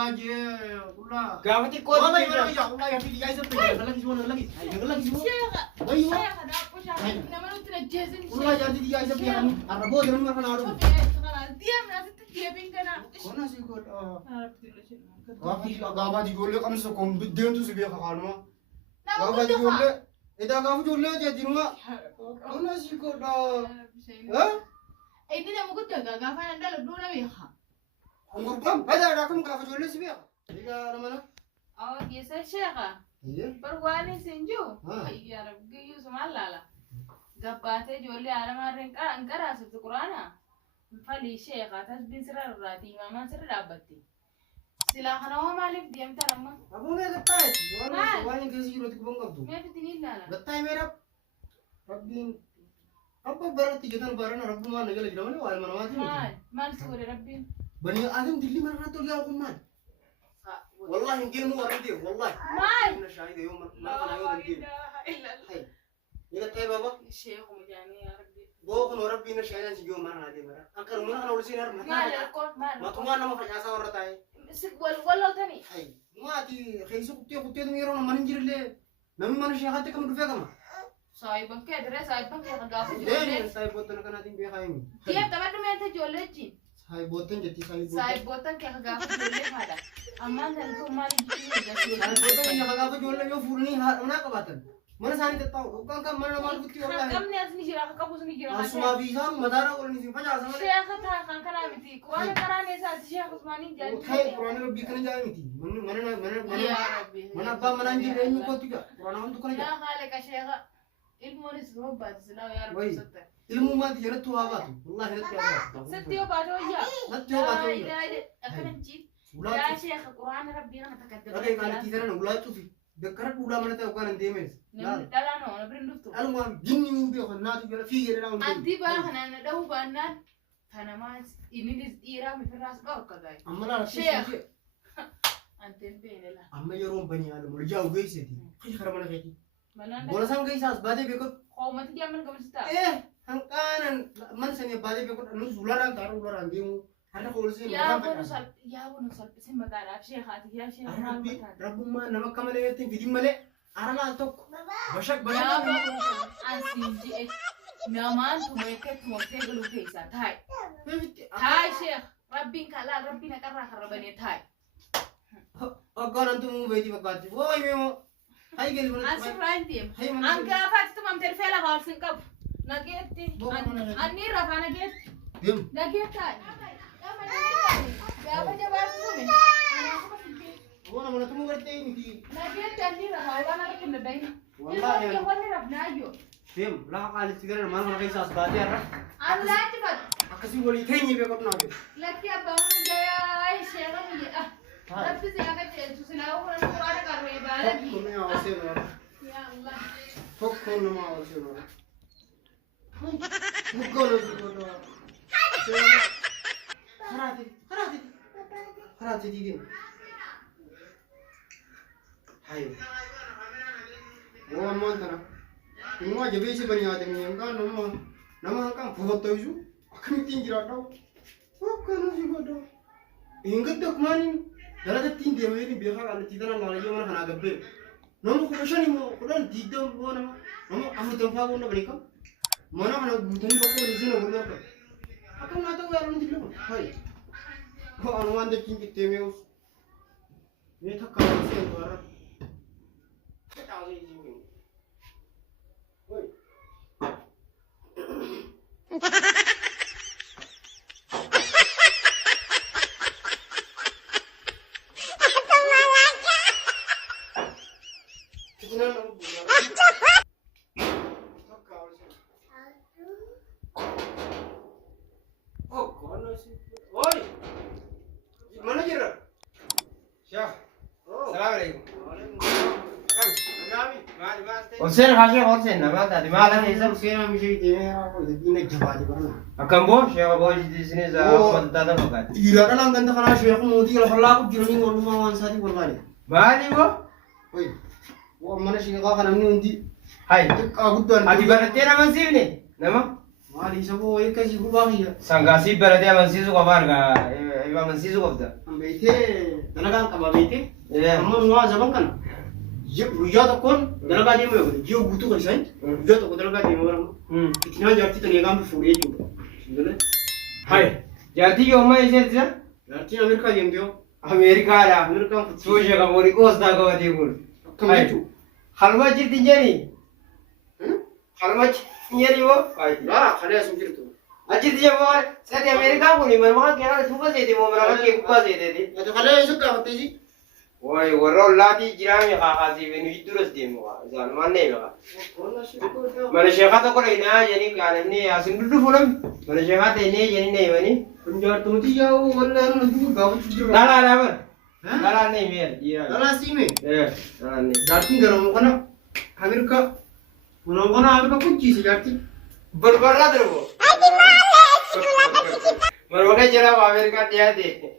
والله جي والله قافتي كود والله ما رجع والله يا في جاي سبت خلك يسوون خلك يسوون ايوه شيخ انا ابو شاف انما لو تنجزني والله جاتي جاي سبت يعني الربوط من ما كان عارف خلاص دي انا تجيبين كنا وانا سيقول عرفت ولا شيء غابات يقول لك امس كم بدين تسبيه خالما لا غابات يقول لك اذا غاب يقول لك يا دينما وانا سيقول ها اي دي ما قلت لك غافا انا لا دونا بيخا كم هذا راكم غاب يقول لك سبيه يا رمنا اه يس شيخه برغواني سنجو يا رب يوسف الله قباته جولي على ما رنقا انقرا سبت قرانا فلي شيخه تسبين سر الراتي ما سر دابتي سلا خنوا مالف ديم ترما ابو ما قطعت وانا كيسي يروح تكون قبضو ما بتني لا قطعي ميرا ربين أبا برا تيجي برا رب ما نقول جرامي وعلى منواتي ما نسوي ربي بني آدم دللي مرة تقول يا أخو والله يمكن مو أريد والله ما إن شاهد يوم لا إله إلا الله يلا طيب بابا الشيخ مجاني يا ربي بوكن وربي إن شاهد نسي يوم مرة هذه مرة أنكر من أنا ولسين هرب ما لكوت ما تمان ما فجأة مرة تاي سك ولا تاني هاي ما تي خيسو كتير تميرون ما نجري ليه نمي ما نشي هاتك كم دفع كم صايبك كده صايبك يا غافو ده صايب بوتنا كنا تيم بيخايم كيف تبغى ما أنت جولتي صايب بوتن جتي صايب بوتن كيف غافو جولتي هذا أما نلقو ما نجي صايب بوتن يا غافو جولة يو فورني هنا كباتن mana sani tetau kan kan mana malu bukti orang كم ناس نجي راح كابوس نجي راح asma visa madara orang ni simpan jasa mana شيخ تها كان كلام بتي كوانا كراني سات شيخ عثماني جاني okay Quran lebih kena jangan miti mana يا ربي mana apa mana anjir ini kau tiga Quran orang tu kena لا jangan خالك يا شيخ المونس هو بعد سنة يا رب ستة ilmu mati jangan tu apa tu Allah jangan tu apa ستة بعد ويا nanti apa tu لا أكن نجيب يا شيخ القرآن ربي أنا تكذب oke kalau kita nak ulah tu fi dekat ulah mana tahu kan demes لا لا أنا برندوتو almu gini mimpi kan nanti kalau fi jadi orang أنتي بقى أنا ده بقى أنا ما إني إيرا من الراس قاو كذا amma شيخ أنت بين لا amma yaron bani alam jauh guys itu kaya kerana mana kaya mana bola sang guys as bade bekot kau mati dia mana kamu sita hangkanan man sanya bade bekot anu ularan demu ada kalau sih ya bunu sal sih magara Syekh hati ya Syekh Rabbu ma nama kamane yatin video male arala tok bashak ya asinji naman tumeke tumeke gulu kesa thai Syekh Rabbi kala Rabbi nak karah karabani thai agar antu mu beti bakati woi memo hai geli mana asif lain tim angka apa itu mam terfela hal singkap nageti ani rafa naget dim naget thai apa dia baru tu wona mana tumu garte ini di naget ani rafa wana kena dai wallahi ya wani rabna ayo dim lah kali sigara mana kai sas bade ara Allah cepat akasi boli thengi bekot na laki abang gaya Syekh ni Rabbi siapa tu selalu orang Quran karo ibadah lagi kone awase no ya Allah tokkon ma awase no mukolo sikono harati didi hai wo montana ingwa jabe si bani adami enga nama kan fubatto isu akami tinjira daw okano sigodo ingat mani darajat tin dia ini biar kalau tidak nak lagi mana kena gabe nomu kubashani mo kudan didam bona nomu amu tempat bona berikam mana kena buduni bakal di sini bona apa aku nggak tahu yang nanti dulu hai kau anu anda tinggi temeus ini tak kalau sih luar kita tahu ini woi Hussein Hashim Hussein nama tadi malah Isam Hussein mesti ini aku ini jawab juga. akan bos ya bos di sini saya tanda makan. Tidak ada lang ganda karena saya mau di kalau aku di sini ngomong mau sari berkali. Mali bo? Oi, wah mana sih kau kan ini undi. Hai. Aku tuan. Adi berarti nama sih ini, nama? Mali sabu ini kasih gua ya. Sanggasi berarti nama sih suka warga. Aywa amansiisuu qabda. Beektee dalagaan qaba beektee. Eh. Amma waa zaban kana. Guyyaa tokkoon dalagaa deemuu yoo ji'a guutuu kan isaan guyyaa tokko dalagaa deemuu bara. Itinaa jaartii tan eegaan fuudhee jechuudha. Hai. Jaartii yoommaa isheetti jira? Jaartiin Ameerikaa deemte yoo. Ameerikaadha. Ameerikaan Suusha qabooni qoostaa qabatee kun. akkam jechuudha. Halma jirti hin jedhii? Halma hin jedhii moo? Laa kalee asum jirtu. Achitti jabaa sadi Ameerikaa kun marmaa kee tuuba seete moo marmaa kee gubbaa seeteeti? Ati kalee isu gaafattee ji. Wai warra ollaatii jiraame kaakaasii benu hidduras deemu isaan maal nee beeka. Mana sheekaa tokko dhahinaa jedhanii qaananii asin duddufu namni mana sheekaa ta'inee jedhanii na himanii. Kun jaartumti yaa'u wallee nuti gaafachuu jira. Dhalaa bar. Dhalaa nee meel jira. Dhalaa siime. Dhalaa nee. Jaartiin garamu kana Ameerikaa. Garamu kana Ameerikaa kuchiise jaartiin. Barbaaddaa darbo. Marmaa jira Ameerikaa dhiyaate.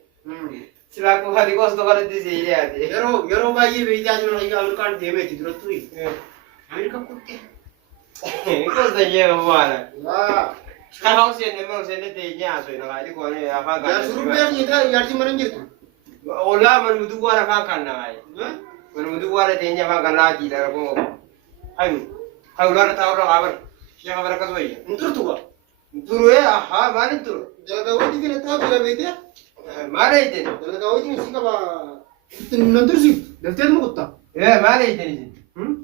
Silaa kun hadi gosa kanatti si dhiyaate. Yeroo baay'ee beektaa jiru Ameerikaan deemeeti duratti. Ameerikaa kutte. Gosa ishee maala. Waa. Kakao seenne moo seenne ta'e nyaaso ina kaayii koone afaan kan. Surubbeer nyitaa jaartii mana jirtu. Ollaa man mutu waan afaan kan naayi. Man mutu waan ta'e nyaa afaan kan naati dara ko. Hayu. Hayu lara taa'urra qabar. Shee qabar akkas wayya. Nturtu ba. Turu aha maal turu. Dalagaa wajji kana taa'u jira beektee. Maal eeyiten? Dalagaa wajji si qaba. Nan tursi. Daftee mu kutta. Maal eeyiten isin?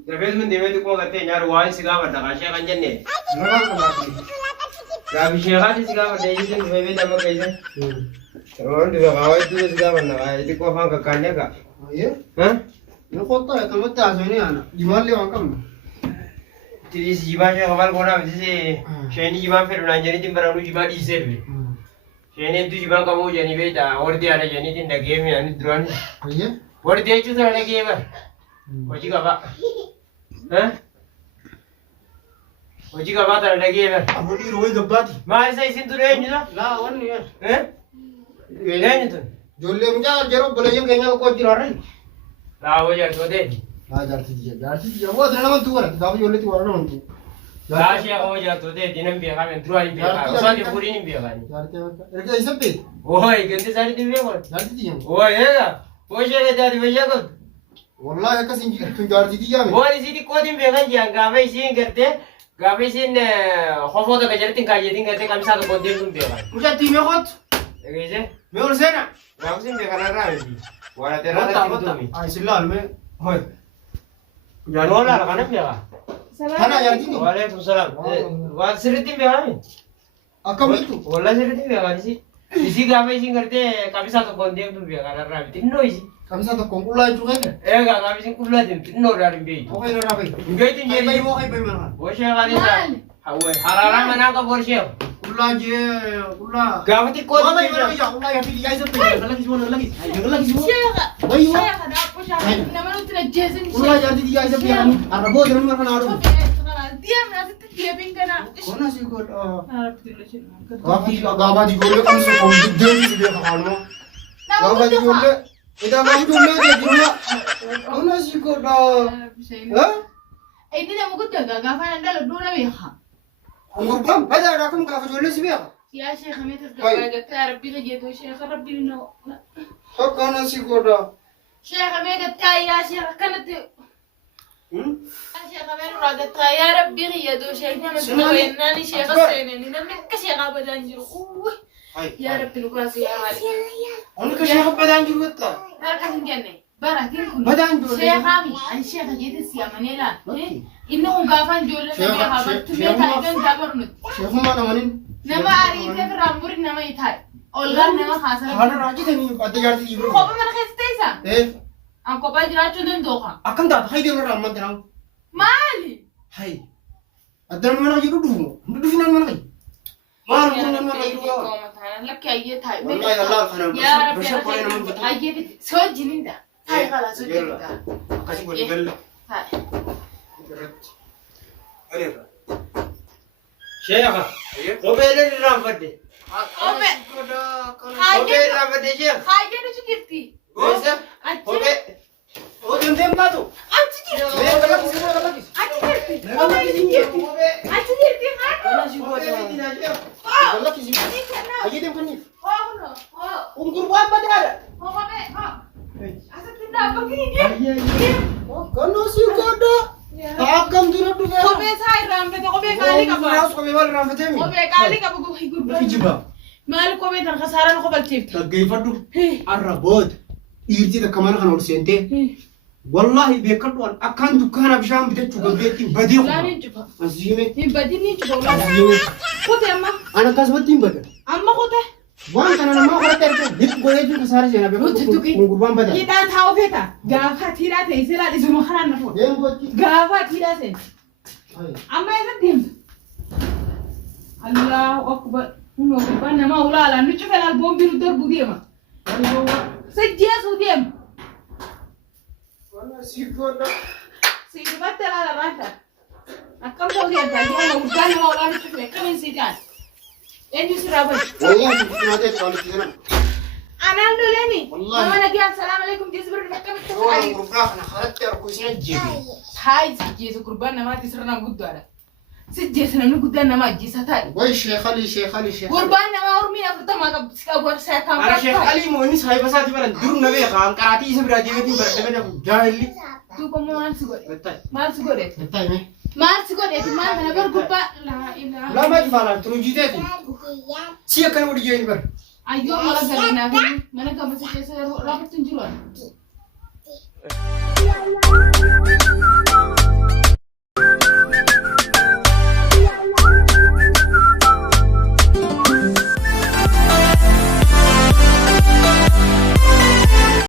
Dafees min deemeetu kuma gattee nyaaru waan si gaafadha qaashee kan jenne. Dalagaa qabaati. Gaafi sheekaati si gaafadha isin dhufee beektaa bakka isin. Roon dhufe qaawaa itti si gaafanna qaayee xiqqoo afaan kakkaannee kaa. Ayyee. Ni qotta kamatti haasawanii ana. Jimaallee waan qabna. Tiris jibaa shee qabal goonaa bitise sheenii jibaan fedhu naan jeniitiin baranuu jibaa dhiisee dhufe. Sheeneen tu jibaan qabuu janii beektaa wardi haala jeniitiin dhagee mi'aanii duraan. Ayyee. Wardi jechuun sana dhagee bara. Hojii qabaa. Hojii qabaa tana dhagee bara. Aboolii roowwee gabbaati. Maal isa isin ture eenyuta? Laa wanni yaa. Eenyutu? Ijoollee mucaa yeroo obboleeyyan keenyaa tokko jiraarra. Laawwa jaartooteeti. Laa jaartiti jira. Waa nama tu wara. Gaafa ijoolleetti wara nama tu. Laashee qabu jaartooteeti nan beekame duraan hin beekame. Osoo ati fuudhiin hin beekani. Jaartee bakka. Erga isa beek. Ooyi ganti isaaniitti hin beekon. Jaartiti jira. Ooyi eega. Hojii eegataati fayyaa qabdu. Wallahi akkas hin jiru. Tun jaartiti jaame. Waan isii xiqqootiin beekan jiran gaafa isiin gartee gaafa isiin hofoo tokko jalatti hin kaayyatiin gartee qamisaa tokko deemtu hin beekan. Mucatti mee kootu. Dhageesse? Mee ol seena. Gaafa isiin beekan irraa miti. Waan ati irraa Batta irratti batta. himtuumi. Ay sillaal mee. Hoy. Jaanoo laala kanan beeka. Kana jaartiti. Waalaikum salaam. Waan sirriitti hin beekami. Akkamitti. Wallahi sirriitti hin beekan isii. Isii gaafa isiin gartee qamisaa tokko deemtu hin beekan irraa miti. Innoo isii. Kamisa tokkoon qullaa jechuu keenya. Egaa gaafa isiin qullaa deemtu innoo irraa hin beeku. Okai irraa bayi. Hin beektu hin Bayi jedhi. moo bayi mana. Boshee kan isaa. Haraaraa manaa qabu horshee. Qullaa jee qullaa. Gaafa xiqqoo Waa bayi mana yaa qullaa yaa fidi yaa isa beek. Galakisi moo galakisi. Galakisi moo. Sheekha. Bayi moo. Sheekha daabbo shaakii nama nuti najjeesin. Qullaa jaartiti yaa isa beekani. Arraboo jiran mara kana haadhu. Deemna asitti deebiin kana. Kona si godha. Gaafa ijoollee kamisa oomishuu deemni si beeka kaanuma. Gaafa ijoollee. Gaafa ijoollee deemnuma. Kona si godha. Inni nama guddaa gaafa nan dhala duuna beeka. Angurfam. Hada rakam gaafa ijoollee si beeka. Yaa sheekha meetas gabaa gattaa rabbii kajeetoo sheekha rabbii noo. Akkana si godha. Sheekha mee gattaa yaa sheekha kanatti. Sheekha mee nurraa gattaa yaa rabbii kajeetoo sheekha nama dura wayannaan sheekha seenanii namni akka sheekhaa badaan jiru. Yaa rabbi nu kaasee yaa maali. Onni ka sheekha badaan jiru gattaa. Harka hin kenne. Baratiin kun. Badaan ijoollee. Sheekhaami an sheekha jeetis siyamanee laal. Inni kun gaafa ijoollee nama beekaa bartu beekaa eegan dabarnutti. Sheekummaa dhamanin. Nama ariitee biraan buri nama itaay. Ollaan nama haasaa. Haala raajitanii adda jaartii jiru. Kophaa mana keessa teessa. An kophaa jiraachuu danda'u. Akkam taata hayi deemaa irraa amma tanaa. Maali? Hayi. Adda nama mana jiru dhufu. Hundi dhufi nama mana kayi. Maal kun nama mana jiru yaa. Lakki ayyee taa'e. Wallahi Allah kana Yaa rabbi bashar qoree nama fatu. ayyee fiti. Soo jininda. Taa'e kala soo jininda. Akkasii wali galla. Taa'e. Irratti. Areera. Sheekha. Kophee irraan fadde. Kophee. Kophee irraan fadde sheekha. Haayee nuti jirti. Gosa. Kophee. Oo deemtee baatu. Achi jirti. Mee galakkisi moo galakkisi. Achi jirti. Galakkisi hin jirtu. Achi jirti. Kana si godha. Galakkisi. Ayyee deemtaniif. Waaw. Ungur Kono si goda. Akam dura duga. Kophee isaa irraan fete kophee qaalii qaba. Kophee wal raanfatee. Kophee qaalii qaba gurbaan. Ijiba. Maal kophee tan kasaaraan kophalcheefte. Dhaggeeffadhu. Arraboota. Dhiirtii takka mana kana ol seentee. Wallahi beekadhu akkaan dukkaana bishaan bitachuu gabbeettiin badee Laan hin cufa. Asiime. Hin badin hin cufa ulaadha. Kote amma. Ana akkasumatti hin bada. Amma kote. Waan kana namaa qorate argee bit godheetiin kasaara seenaa beekadhu. Kun gurbaan bada. Hidhaa taa'u feeta. Gaafa tiidhaa ta'e silaa dhisuma kanaan na fuudha. Deemgooti. Gaafa tiidhaa ta'e. Amma eessa deemta? Allahu akbar. Kunoo gurbaan namaa ulaalaan nu cufe laal boombii nu darbu deema. Sajjeesuu deema. Kono si goda. Si dibatte laala raanta. Akkam ta'uu deemta? Yoo gurbaan namaa ulaalaan cufe akkamiin si taate? Eenyu sirraa bari? Wallahi kumaatee qaalitti jiran. Anaan loleni. Wallahi. Mama nagaa assalamu alaikum jees birri akkamitti Waan taate? gurbaa kana haratti argu isin ajjeebi. Haay sajjeesu gurbaan namaatti sirnaan guddaadha. Sajjeesu namni guddaan nama ajjeesa taa'e. Way sheekali. Gurbaan namaa hormiin afurtamaa qabu kan Ara Sheekh Ali moo inni saahiba isaati baran dur na beeka an qaraatii isa biraa deemeetiin baradhamee dhabu jaahilli. duuba maal si godhe? Battai. Maal si godhe? Battai mee. Maal si godhe? Maal kana bar gubbaa laa ilaa. Lama jifaalaan turu jiiteeti. Si akkana wadi jeeni bar. Ayyoo mala garinaa fi mana gamasa keessa raafatti hin jiru.